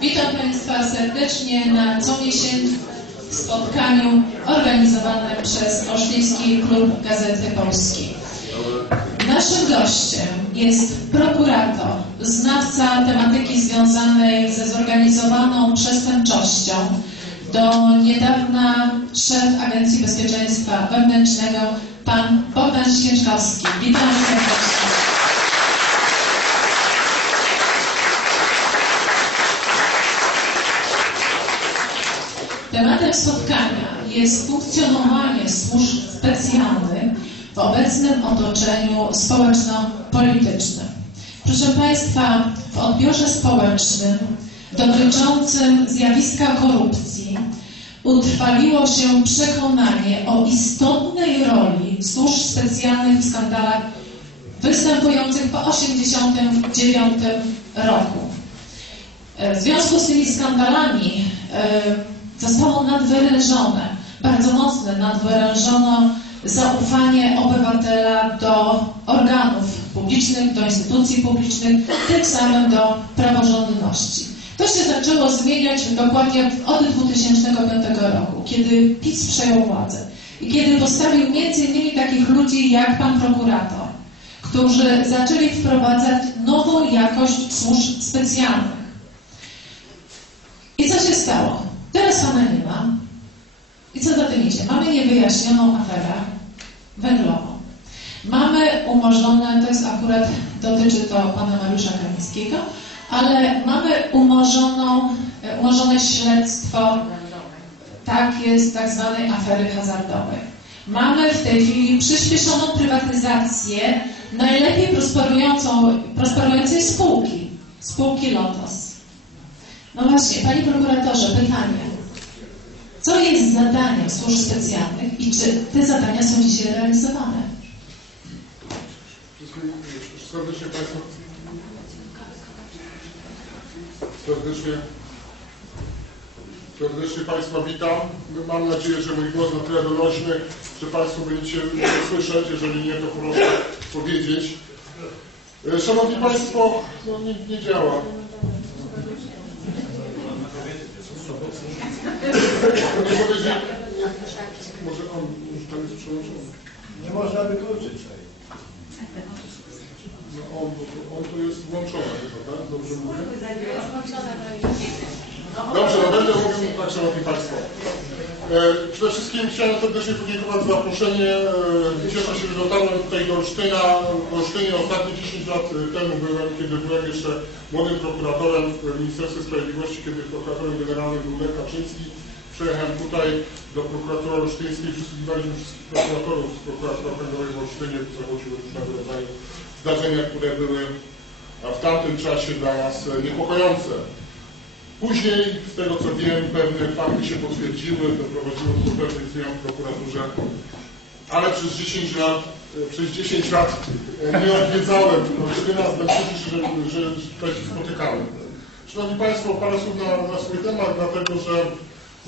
Witam Państwa serdecznie na comiesięcznym spotkaniu organizowanym przez Olsztyński Klub Gazety Polskiej. Naszym gościem jest prokurator, znawca tematyki związanej ze zorganizowaną przestępczością, do niedawna szef Agencji Bezpieczeństwa Wewnętrznego, pan Bogdan Święczkowski. Witam serdecznie. Tematem spotkania jest funkcjonowanie służb specjalnych w obecnym otoczeniu społeczno-politycznym. Proszę Państwa, w odbiorze społecznym dotyczącym zjawiska korupcji utrwaliło się przekonanie o istotnej roli służb specjalnych w skandalach występujących po 1989 roku. W związku z tymi skandalami e, zostało nadwyrężone, bardzo mocno nadwyrężono zaufanie obywatela do organów publicznych, do instytucji publicznych, tym samym do praworządności. To się zaczęło zmieniać dokładnie od 2005 roku, kiedy PiS przejął władzę i kiedy postawił innymi takich ludzi jak pan prokurator, którzy zaczęli wprowadzać nową jakość służb specjalnych. I co się stało? Teraz pana nie ma. I co za tym idzie? Mamy niewyjaśnioną aferę węglową. Mamy umorzone, to jest akurat, dotyczy to pana Mariusza Kamińskiego, ale mamy umorzoną, umorzone śledztwo, tak jest, tak zwanej afery hazardowej. Mamy w tej chwili przyspieszoną prywatyzację najlepiej prosperującej spółki, spółki Lotos. No właśnie, panie prokuratorze, pytanie. Co jest zadaniem służb specjalnych i czy te zadania są dzisiaj realizowane? Serdecznie Państwa serdecznie, serdecznie Państwa witam. Mam nadzieję, że mój głos na tyle donośny, że Państwo będziecie słyszeć. Jeżeli nie, to proszę powiedzieć. E, Szanowni Państwo, no nie, nie działa. Może on już tam jest przełączony. Nie można wykluczyć. No on, on tu jest włączony chyba, tak? Dobrze mówię? Dobrze, no będę mówił tak, Szanowni Państwo. E, przede wszystkim chciałem serdecznie podziękować za zaproszenie. E, cieszę się, że dotarłem tutaj do Olsztyna. W Olsztynie ostatnie 10 lat temu byłem, kiedy byłem jeszcze młodym prokuratorem w Ministerstwie Sprawiedliwości, kiedy prokuratorem generalnym był Lech Kaczyński. Przyjechałem tutaj do prokuratury olsztyńskiej, przysługiwaliśmy wszystkich prokuratorów z prokuratury okręgowej w Olsztynie, zachodziły różnego rodzaju zdarzenia, które były w tamtym czasie dla nas niepokojące. Później, z tego co wiem, pewne fakty się potwierdziły, doprowadziło do pewnych zmian w prokuraturze, ale przez 10 lat, przez 10 lat nie odwiedzałem, no, jedyny raz na że, że, że tutaj się spotykałem. Szanowni Państwo, parę słów na, na swój temat, dlatego że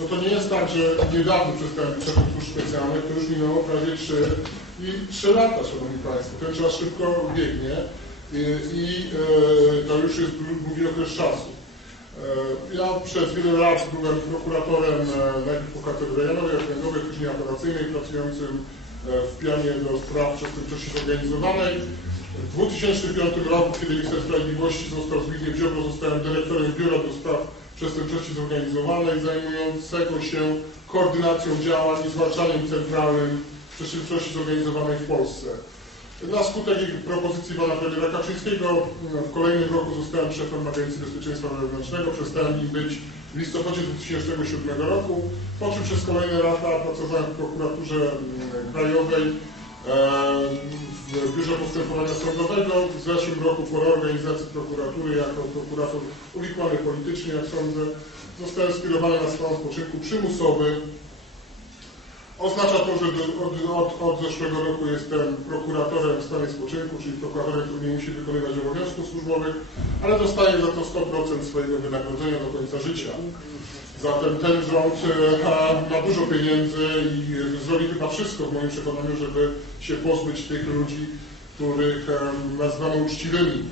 no to nie jest tak, że niedawno być szefem służb specjalnych, to już minęło prawie 3, i 3 lata, Szanowni Państwo. Ten czas szybko biegnie i, e, to już jest długi okres czasu. E, Ja przez wiele lat byłem prokuratorem e, najpierw po katedrze rejonowej, okręgowej, później apelacyjnej, pracującym w pianie do spraw przestępczości zorganizowanej. W 2005 roku, kiedy minister sprawiedliwości został Zbigniew Ziobro, zostałem dyrektorem Biura do Spraw Przestępczości Zorganizowanej, zajmującego się koordynacją działań i zwalczaniem centralnym przestępczości zorganizowanej w Polsce. Na skutek propozycji pana premiera Kaczyńskiego w kolejnym roku zostałem szefem Agencji Bezpieczeństwa Wewnętrznego. Przestałem im być w listopadzie 2007 roku, po czym przez kolejne lata pracowałem w prokuraturze mm, krajowej, e, Biurze Postępowania Sądowego. W zeszłym roku po reorganizacji prokuratury jako prokurator uwikłany politycznie, jak sądzę, zostałem skierowany na stan spoczynku przymusowy Oznacza to, że od, od, od zeszłego roku jestem prokuratorem w stanie spoczynku, czyli prokuratorem, który nie musi wykonywać obowiązków służbowych, ale dostaje za to 100% swojego wynagrodzenia do końca życia. Zatem ten rząd e, ma dużo pieniędzy i zrobi chyba wszystko w moim przekonaniu, żeby się pozbyć tych ludzi, których e, nazywamy uczciwymi.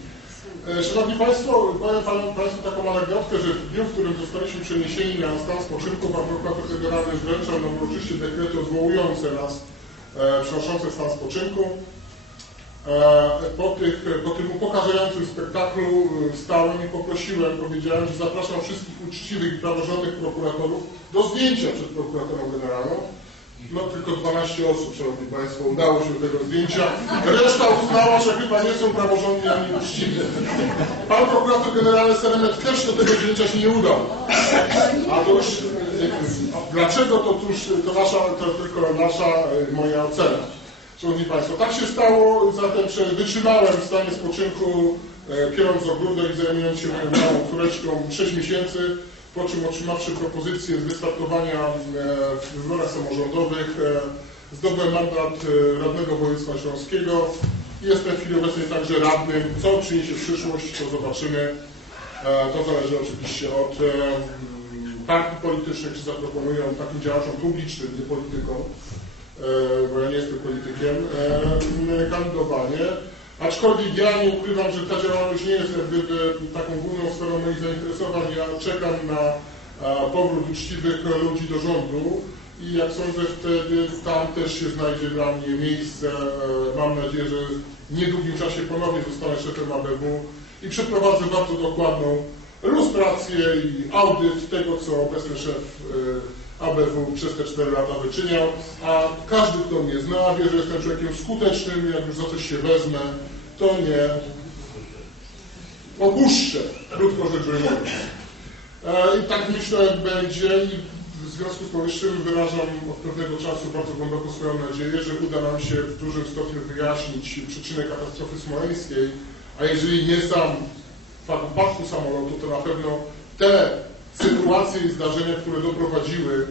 E, Szanowni Państwo, powiem panu- Państwu taką anegdotkę, że w dniu, w którym zostaliśmy przeniesieni na stan spoczynku, pan prokurator generalny wręczał nam uroczyście dekrety odwołujące nas, e, przenoszące stan spoczynku. E, po, tych, po tym upokarzającym spektaklu e, stałem i poprosiłem, powiedziałem, że zapraszam wszystkich uczciwych i praworządnych prokuratorów do zdjęcia przed prokuratorą generalną. No tylko 12 osób, Szanowni Państwo, udało się do tego zdjęcia. Reszta uznała, że chyba nie są praworządni ani uczciwi. Pan prokurator generalny Seremet też do tego zdjęcia się nie udał. A to już, e, dlaczego to już, to nasza, to tylko nasza, e, moja ocena. Szanowni Państwo, tak się stało, zatem wytrzymałem w stanie spoczynku, e, pieląc ogródek zajmując się małą córeczką 6 miesięcy, po czym otrzymawszy propozycję wystartowania e, w wyborach samorządowych, e, zdobyłem mandat e, radnego województwa śląskiego i jestem w chwili obecnej także radnym. Co przyniesie przyszłość, to zobaczymy. To zależy oczywiście od partii politycznych, czy zaproponują takim działaczom publicznym, nie politykom, bo ja nie jestem politykiem, kandydowanie. Aczkolwiek ja nie ukrywam, że ta działalność nie jest jak gdyby taką główną sferą moich zainteresowań. Ja czekam na e, powrót uczciwych ludzi do rządu i jak sądzę, wtedy tam też się znajdzie dla mnie miejsce. E, Mam nadzieję, że w niedługim czasie ponownie zostanę szefem ABW i przeprowadzę bardzo dokładną lustrację i audyt tego, co obecny szef e, ABW przez te 4 lata wyczyniał, a każdy, kto mnie zna, wie, że jestem człowiekiem skutecznym, jak już za coś się wezmę, to nie opuszczę, krótko rzecz ujmując. E, I tak myślę będzie. I w związku z powyższym wyrażam od pewnego czasu bardzo głęboko swoją nadzieję, że uda nam się w dużym stopniu wyjaśnić przyczynę katastrofy smoleńskiej, a jeżeli nie sam fakt upadku samolotu, to na pewno te sytuacje i zdarzenia, które doprowadziły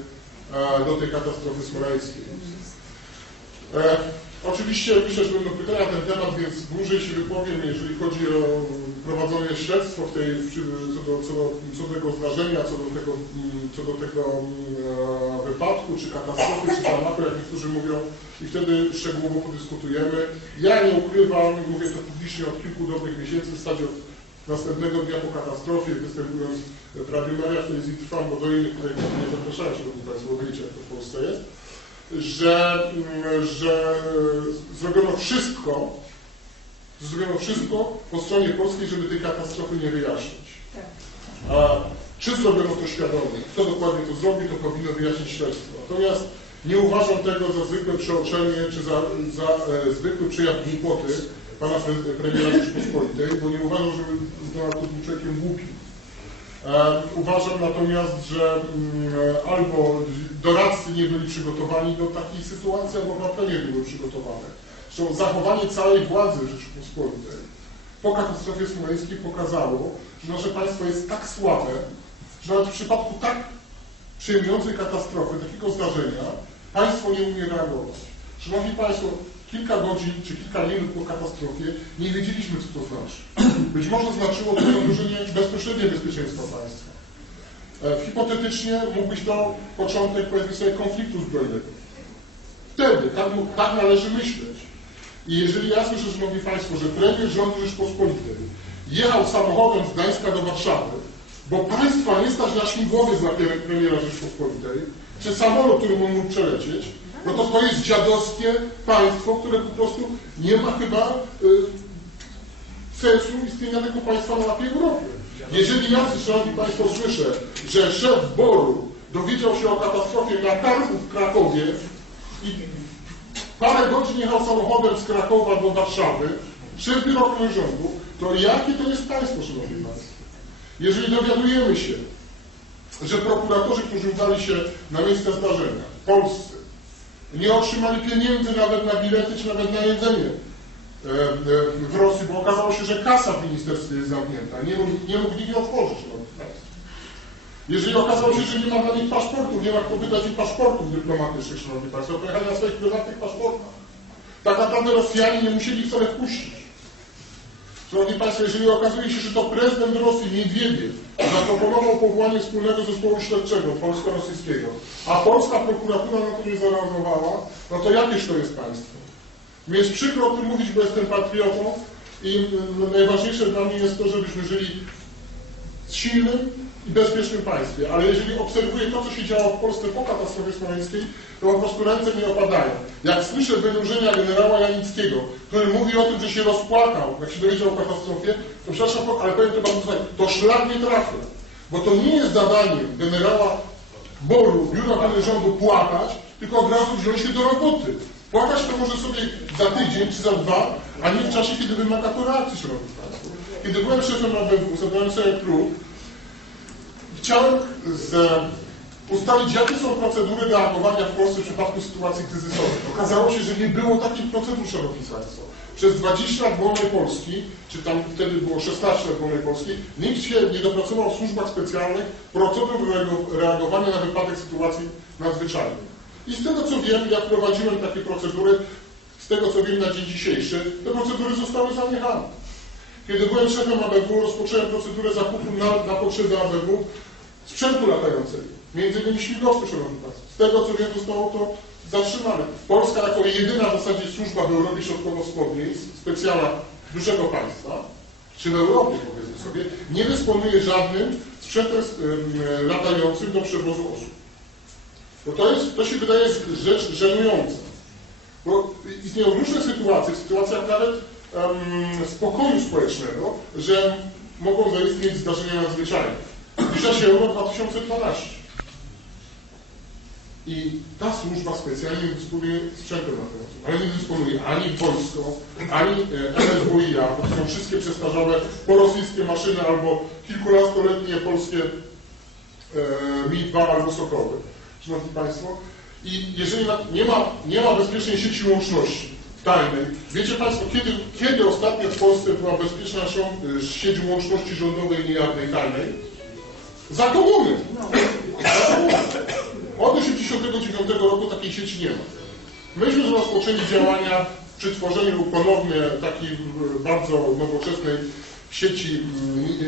e, do tej katastrofy smoleńskiej. E, oczywiście myślę, że będą pytania na ten temat, więc dłużej się wypowiem, jeżeli chodzi o prowadzone śledztwo w tej, co, do, co, do, co do tego zdarzenia, co do tego, mm, co do tego mm, e, wypadku, czy katastrofy, czy zamachu, jak niektórzy mówią, i wtedy szczegółowo podyskutujemy. Ja nie ukrywam, mówię to publicznie od kilku dobrych miesięcy, w zasadzie od następnego dnia po katastrofie, występując w Radiu Maria, w telewizji Trwam, bo do innych tutaj nie zapraszają, szanowni Państwo, bo wiecie, jak to w Polsce jest że, mm, że zrobiono wszystko, zrobiono wszystko po stronie polskiej, żeby tej katastrofy nie wyjaśnić. A czy zrobiono to świadomie? Kto dokładnie to zrobił, to powinno wyjaśnić śledztwo. Natomiast nie uważam tego za zwykłe przeoczenie, czy za, za e, zwykły przejaw głupoty pana pre- premiera Rzeczypospolitej, bo nie uważam, żeby Donald Tusk był człowiekiem głupim. Uważam natomiast, że mm, albo doradcy nie byli przygotowani do takiej sytuacji, albo na pewno nie były przygotowane. Zresztą zachowanie całej władzy Rzeczypospolitej po katastrofie smoleńskiej pokazało, że nasze państwo jest tak słabe, że nawet w przypadku tak przejmującej katastrofy, takiego zdarzenia, państwo nie umie reagować. Szanowni Państwo, kilka godzin czy kilka minut po katastrofie nie wiedzieliśmy, co to znaczy. Być może znaczyło to zagrożenie bezpośrednie bezpieczeństwa państwa. E, Hipotetycznie mógł być to początek, sobie, konfliktu zbrojnego. Wtedy, tak, tak należy myśleć. I jeżeli ja słyszę, Szanowni Państwo, że premier rządu Rzeczpospolitej jechał samochodem z Gdańska do Warszawy, bo państwa nie stać na śmigłowiec dla pre- premiera Rzeczpospolitej, czy samolot, którym on mógł przelecieć, no to to jest dziadowskie państwo, które po prostu nie ma chyba y, sensu istnienia tego państwa na mapie Europy. Jeżeli ja, Szanowni Państwo, słyszę, że szef BOR-u dowiedział się o katastrofie na targu w Krakowie i parę godzin jechał samochodem z Krakowa do Warszawy, szef biura rządu, to jakie to jest państwo, Szanowni Państwo? Jeżeli dowiadujemy się, że prokuratorzy, którzy udali się na miejsce zdarzenia, polscy, nie otrzymali pieniędzy nawet na bilety czy nawet na jedzenie e, e, w Rosji, bo okazało się, że kasa w ministerstwie jest zamknięta. Nie mógł, nie mógł nikt otworzyć. państwo. Jeżeli okazało się, że nie ma dla nich paszportów, nie ma kto wydać im paszportów dyplomatycznych, Szanowni Państwo, pojechali na swoich prywatnych paszportach. Tak naprawdę Rosjanie nie musieli wcale wpuścić. Szanowni Państwo, jeżeli okazuje się, że to prezydent Rosji Miedwiediew zaproponował powołanie wspólnego zespołu śledczego polsko-rosyjskiego, a polska prokuratura na to nie zareagowała, no to jakież to jest państwo? Mi jest przykro o tym mówić, bo jestem patriotą, I mm, najważniejsze dla mnie jest to, żebyśmy żyli silnym i bezpiecznym państwie. Ale jeżeli obserwuję to, co się działo w Polsce po katastrofie smoleńskiej, to po prostu ręce mi opadają. Jak słyszę wynurzenia generała Janickiego, który mówi o tym, że się rozpłakał, jak się dowiedział o katastrofie, to przepraszam, ale powiem to bardzo słuchaj, to szlak nie trafia. Bo to nie jest zadaniem generała Boru, biura pana rządu płakać, tylko od razu wziąć się do roboty. Płakać to może sobie za tydzień czy za dwa, a nie w czasie, kiedy wymaga to reakcji, szanowni państwo. Kiedy byłem szefem ABW, zadałem sobie próg, chciałem z, ustalić, jakie są procedury reagowania w Polsce w przypadku sytuacji kryzysowych. Okazało się, że nie było takich procedur, szanowni państwo. Przez 20 lat wolnej Polski, czy tam wtedy było 16 lat wolnej Polski, nikt się nie dopracował w służbach specjalnych procedur reago- reagowania na wypadek sytuacji nadzwyczajnych. I z tego co wiem, ja wprowadziłem takie procedury, z tego co wiem na dzień dzisiejszy, te procedury zostały zaniechane. Kiedy byłem szefem ABW, rozpocząłem procedurę zakupu na, na potrzeby ABW sprzętu latającego, między innymi śmigłowców, szanowni państwo. Z tego co wiem, zostało to zatrzymane. Polska jako jedyna w zasadzie służba w Europie Środkowo-Wschodniej, specjalna dużego państwa, czy w Europie powiedzmy sobie, nie dysponuje żadnym sprzętem em, latającym do przewozu osób. Bo to, jest, to się wydaje rzecz żenująca. Bo istnieją różne sytuacje, w sytuacjach nawet spokoju społecznego, że mogą zaistnieć zdarzenia nadzwyczajne. Zbliża się Euro 2012. I ta służba specjalnie nie dysponuje sprzętem na ten ale nie dysponuje ani wojsko, ani e, MSWiA, to są wszystkie przestarzałe porosyjskie maszyny albo kilkunastoletnie polskie e, Mi-2 albo Sokoły. Szanowni Państwo, i jeżeli nie, ma, nie ma bezpiecznej sieci łączności tajnej, wiecie Państwo, kiedy, kiedy ostatnio w Polsce była bezpieczna szą- sieć łączności rządowej niejawnej tajnej? Za komuny! Od 1989 roku takiej sieci nie ma. Myśmy rozpoczęli działania przy tworzeniu ponownie takiej m, bardzo nowoczesnej sieci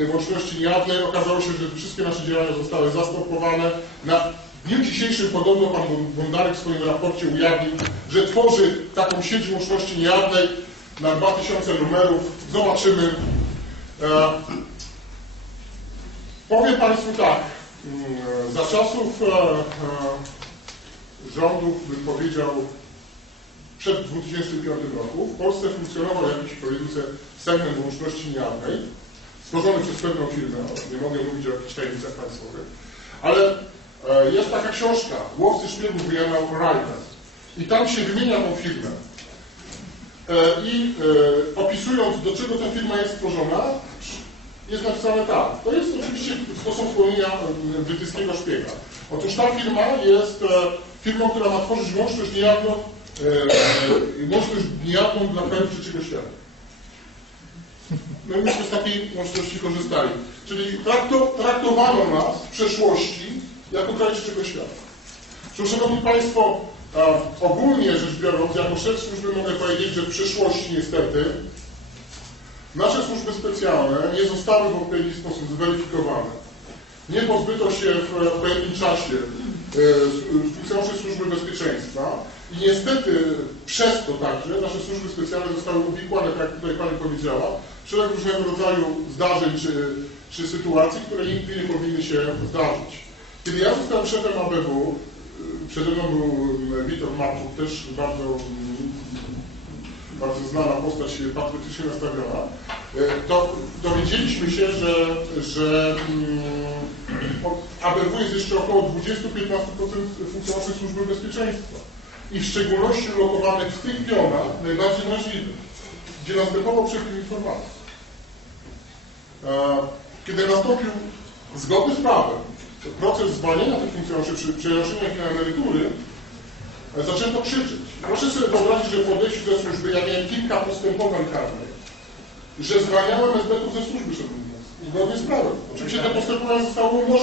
m, łączności niejawnej. Okazało się, że wszystkie nasze działania zostały zastopowane. Na dniu dzisiejszym podobno pan Bondarek w swoim raporcie ujawnił, że tworzy taką sieć łączności niejawnej na 2000 numerów. Zobaczymy. E, powiem Państwu tak. mm, Za czasów e, e, rządów, bym powiedział, przed 2005 roku w Polsce funkcjonował jakiś, powiedzmy segment łączności niejawnej, stworzony przez pewną firmę, nie mogę mówić o jakichś tajemnicach państwowych, ale jest taka książka, Łowcy Szpiegów Jana O'Reilly i tam się wymienia tą firmę. E, I e, opisując, do czego ta firma jest stworzona, jest napisane tak. To jest oczywiście sposób wspomnienia e, brytyjskiego szpiega. Otóż ta firma jest e, firmą, która ma tworzyć łączność niejawną, e, łączność niejawną dla krajów trzeciego świata. No myśmy z takiej łączności korzystali. Czyli trakto, traktowano nas w przeszłości jako kraj trzeciego świata. Szanowni Państwo, ogólnie rzecz biorąc, jako szef służby mogę powiedzieć, że w przyszłości niestety nasze służby specjalne nie zostały w odpowiedni sposób zweryfikowane. Nie pozbyto się w odpowiednim czasie e, funkcjonariuszy służby bezpieczeństwa i niestety przez to także nasze służby specjalne zostały uwikłane, tak jak tutaj Pani powiedziała, w szereg różnego rodzaju zdarzeń czy, czy sytuacji, które nigdy nie powinny się zdarzyć. Kiedy ja zostałem szefem ABW, przede mną był y, Witold Marczuk, też bardzo, mm, bardzo znana postać patriotycznie nastawiona, y, to dowiedzieliśmy się, że, że mm, ABW jest jeszcze około 20-15% funkcjonariuszy służby bezpieczeństwa. I w szczególności ulokowanych w tych pionach najbardziej wrażliwych, gdzie następował przepływ informacji. E, Kiedy nastąpił zgodny z prawem proces zwalniania tych funkcjonariuszy przy przenoszeniu ich na emerytury, e, zaczęto krzyczeć. Proszę sobie wyobrazić, że po odejściu ze służby ja miałem kilka postępowań karnych, że zwalniałem SB-ów ze służby, szanowni państwo, zgodnie z prawem. Oczywiście te postępowania zostały umorzone.